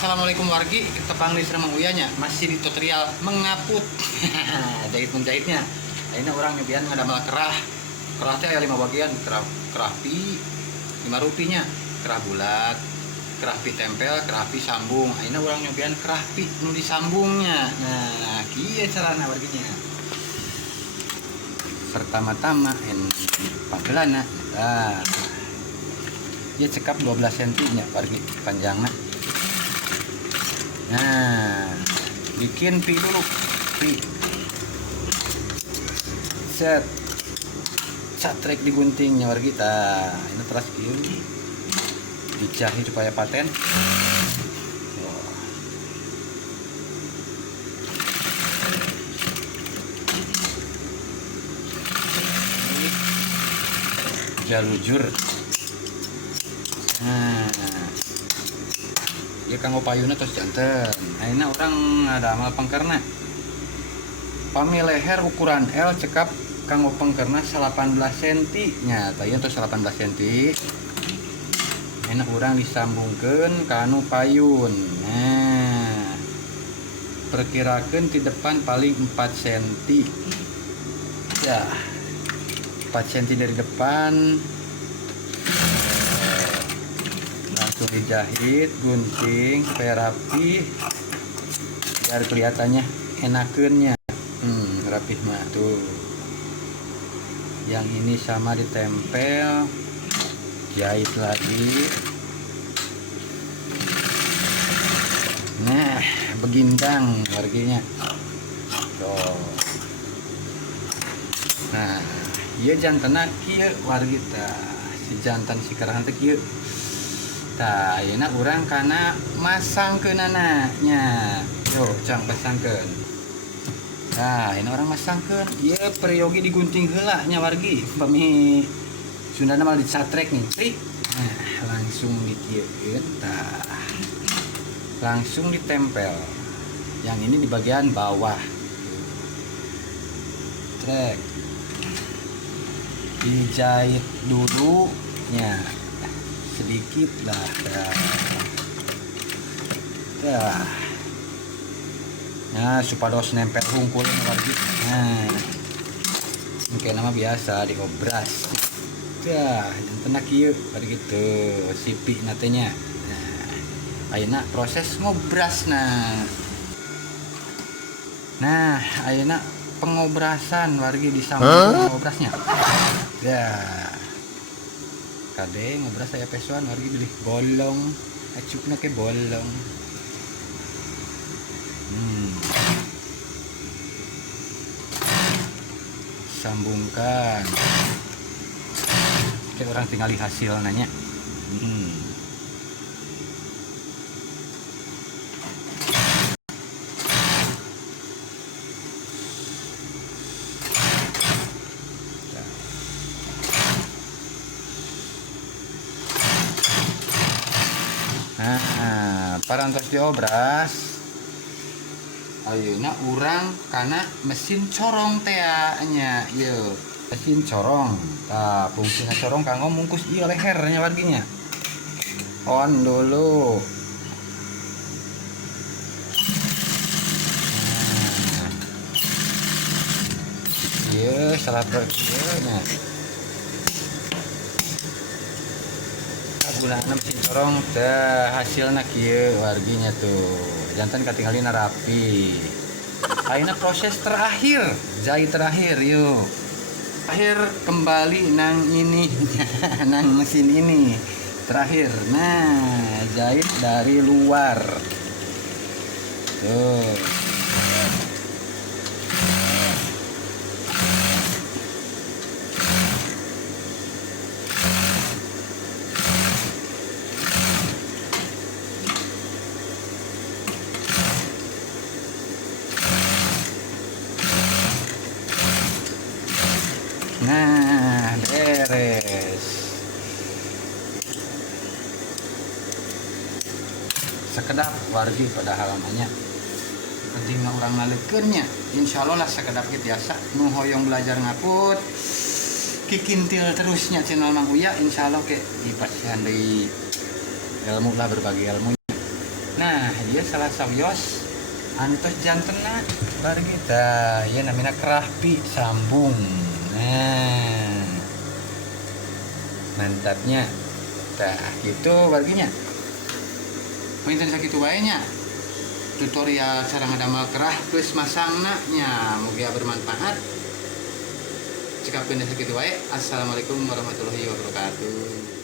Assalamualaikum wargi, kita panggil sama uyanya masih di tutorial mengaput jahit menjahitnya. Ini orang nyobian ngadamel kerah. Kerah teh aya 5 bagian, kerah pi 5 rupinya, kerah bulat, kerah pi tempel, kerah pi sambung. Ini orang nyobian kerah pi nu disambungnya. Nah, kieu carana warginya. Pertama-tama panggelana. Nah, dia cekap 12 cm nya wargi panjangnya. Nah, bikin pi dulu, pi set satrek diguntingnya wargi kita. Ini terus kieu dijahit supaya paten. Jalujur. Nah, dia kanggo payuna terus janten. Ayeuna orang ada amal pengkerna. Pami leher ukuran L cekap kanggo pengkerna 18 cm nya. Tanya terus 18 cm. Enak orang disambungkeun kanu payun. Nah, perkirakan di depan paling 4 cm. Ya, 4 cm dari depan. Langsung dijahit, gunting supaya rapi, biar kelihatannya enakennya. Rapih mah tuh. Yang ini sama ditempel, jahit lagi. Nah, begindang warginya. Tuh. Nah, ieu jantena kieu wargi tah. Si jantan si kerahan teh kieu. Tah, ayeuna urang kana masangkeunana nya. Yo, cang pasangkeun. Nah, ini orang masangkeun. Ieu periogi digunting heula nya wargi. Pami Sundana mah dicatrek nih. Tri. Nah, langsung dikieukeun tah. Langsung ditempel. Yang ini di bagian bawah. Trek. Dijahit dulu nya. Sedikit lah. Dah. Nah, supados nempel hungkul wargi. Nah, mungkin nama biasa diobras. Dah, jantan kieu bari gitu sipi natenya. Nah, ayeuna proses ngobras nah ayeuna pengobrasan wargi disambung ngobrasnya. Ya. Kade ngobras saya pesuan wargi bilih bolong, acukna ke bolong. Sambungkan. Oke, orang tinggal hasil nanya. Nah, parantos diobras. Ayeuna urang kana mesin corong teh nya ieu. Mesin corong. Tah, fungsina corong kanggo mungkus ieu lehernya warginya. On dulu. Nah. Ieu salah ieu nya. Gunana mesin corong teh hasilna kieu warginya tuh. Jantan katinggalin rapi. Ayeuna proses terakhir, jahit terakhir yuk. Akhir kembali nang ini, nang mesin ini terakhir. Nah, jahit dari luar. Tuh. Nah, beres. Sekedap wargi pada halamannya. Pentingnya orang ngaleukeunnya. Insyaallah lah sekedap ge biasa nu hoyong belajar ngaput. Kikintil terusnya channel Mang Uya, insyaallah ke dipasihan deui ilmu lah, berbagi ilmu. Nah dia salah sawios antos jantena bari kita ya namanya kerahpi sambung. Nah mantapnya tah gitu baginya mainten sakitu wae nya tutorial cara ngadamel kerah plus masangna nya mugia bermanfaat cekapkeun sakitu wae. Assalamualaikum warahmatullahi wabarakatuh.